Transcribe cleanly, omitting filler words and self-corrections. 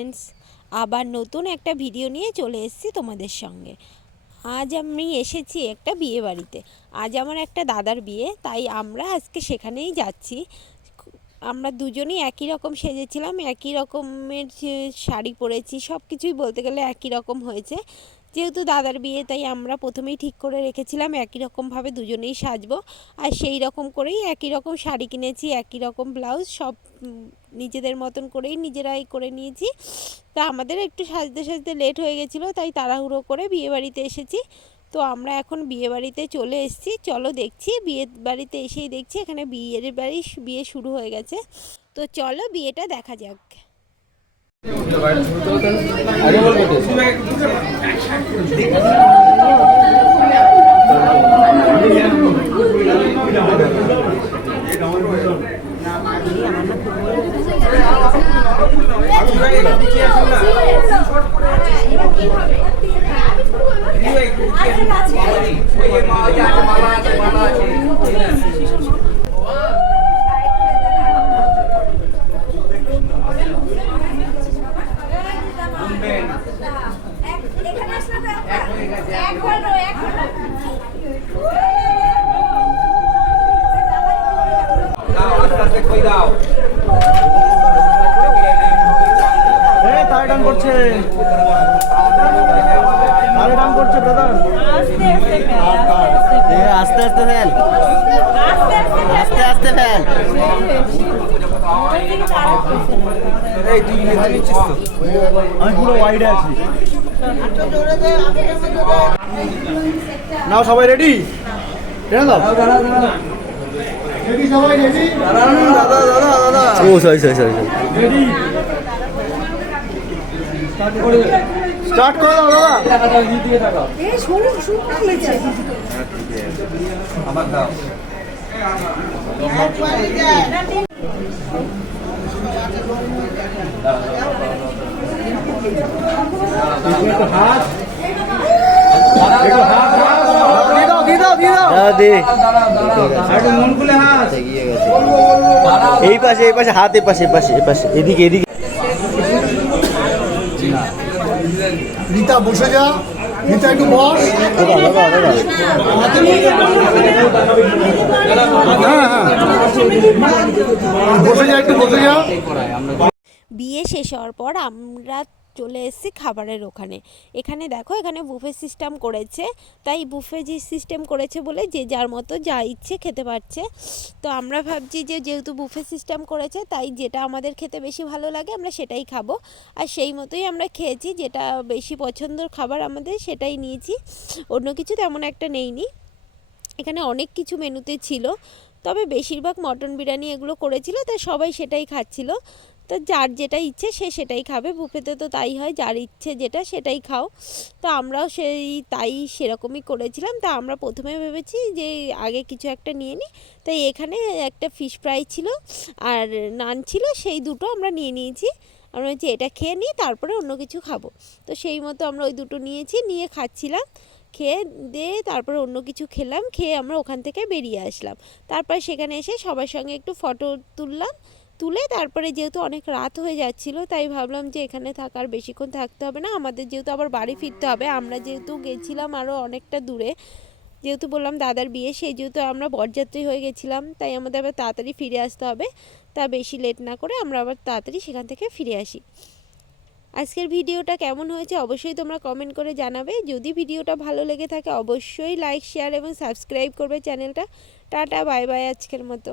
Friends, আবার নতুন একটা ভিডিও নিয়ে চলে এসেছি তোমাদের সঙ্গে। আজ আমি এসেছি একটা বিয়ে বাড়িতে। আজ আমার একটা দাদার বিয়ে, তাই আমরা আজকে সেখানেই যাচ্ছি। আমরা দুজনেই একই রকম সেজেছিলাম, একই রকমের শাড়ি পরেছি, সব কিছুই বলতে গেলে একই রকম হয়েছে। যেহেতু দাদার বিয়ে, তাই আমরা প্রথমেই ঠিক করে রেখেছিলাম একই রকমভাবে দুজনেই সাজবো। আর সেই রকম করেই একই রকম শাড়ি কিনেছি, একই রকম ব্লাউজ, সব নিজেদের মতন করেই নিজেরাই করে নিয়েছি। তা আমাদের একটু সাজতে সাজতে লেট হয়ে গেছিলো, তাই তাড়াহুড়ো করে বিয়েবাড়িতে এসেছি। তো আমরা এখন বিয়েবাড়িতে চলে এসেছি। চলো দেখছি, বিয়ে বাড়িতে এসেই দেখছি এখানে বিয়ে শুরু হয়ে গেছে। তো চলো বিয়েটা দেখা যাক। তারে ডান করছে ব্রাদার। আস্তে আস্তে ফেল, আস্তে আস্তে ফেল। আমি পুরো ওয়াইডে আছি। নাও সবাই রেডি? সবাই রেডি? দাদা দাদা দাদা, oh sorry sorry sorry ready? Start করে দাও দাদা। এই শুরু হয়েছে, আবার দাও। হাত এই পাশে এই পাশে হাত, এই পাশে এই পাশে এই পাশে, এদিকে এদিকে। রিতা বসে যা, রিতা একটু বস। বসে যা, একটু বসে যা। বিয়ে শেষ হওয়ার পর আমরা চলে এসেছি খাবারের ওখানে। এখানে দেখো, এখানে বুফে সিস্টেম করেছে। তাই বুফে যে সিস্টেম করেছে বলে যে যার মতো যা ইচ্ছে খেতে পারছে। তো আমরা ভাবছি যে যেহেতু বুফে সিস্টেম করেছে, তাই যেটা আমাদের খেতে বেশি ভালো লাগে আমরা সেটাই খাবো। আর সেই মতোই আমরা খেয়েছি, যেটা বেশি পছন্দের খাবার আমাদের সেটাই নিয়েছি, অন্য কিছু তেমন একটা নেইনি। এখানে অনেক কিছু মেনুতে ছিল, তবে বেশিরভাগ মটন বিরিয়ানি এগুলো করেছিল, তাই সবাই সেটাই খাচ্ছিল। তো যার যেটা ইচ্ছে সে সেটাই খাবে, বুফেতে তো তাই হয়, যার ইচ্ছে যেটা সেটাই খাও। তো আমরাও তাই সেরকমই করেছিলাম। তা আমরা প্রথমে ভেবেছি যে আগে কিছু একটা নিয়ে নিই, তাই এখানে একটা ফিশ ফ্রাই ছিল আর নান ছিল, সেই দুটো আমরা নিয়ে নিয়েছি। আমরা বলছি এটা খেয়ে নিই, তারপরে অন্য কিছু খাবো। তো সেই মতো আমরা ওই দুটো নিয়েছি, নিয়ে খাচ্ছিলাম। খেয়ে দিয়ে তারপরে অন্য কিছু খেলাম, খেয়ে আমরা ওখান থেকে বেরিয়ে আসলাম। তারপর সেখানে এসে সবার সঙ্গে একটু ফটো তুলে তারপরে যেহেতু অনেক রাত হয়ে যাচ্ছিল, তাই ভাবলাম যে এখানে থাকার বেশিক্ষণ থাকতে হবে না, আমাদের যেহেতু আবার বাড়ি ফিরতে হবে। আমরা যেহেতু গেছিলাম আরও অনেকটা দূরে, যেহেতু বললাম দাদার বিয়ে, সেই যেহেতু আমরা বরযাত্রী হয়ে গেছিলাম, তাই আমাদের আবার তাড়াতাড়ি ফিরে আসতে হবে। তা বেশি লেট না করে আমরা আবার তাড়াতাড়ি সেখান থেকে ফিরে আসি। আজকের ভিডিওটা কেমন হয়েছে অবশ্যই তোমরা কমেন্ট করে জানাবে। যদি ভিডিওটা ভালো লেগে থাকে অবশ্যই লাইক, শেয়ার এবং সাবস্ক্রাইব করবে চ্যানেলটা। টাটা, বাই বাই আজকের মতো।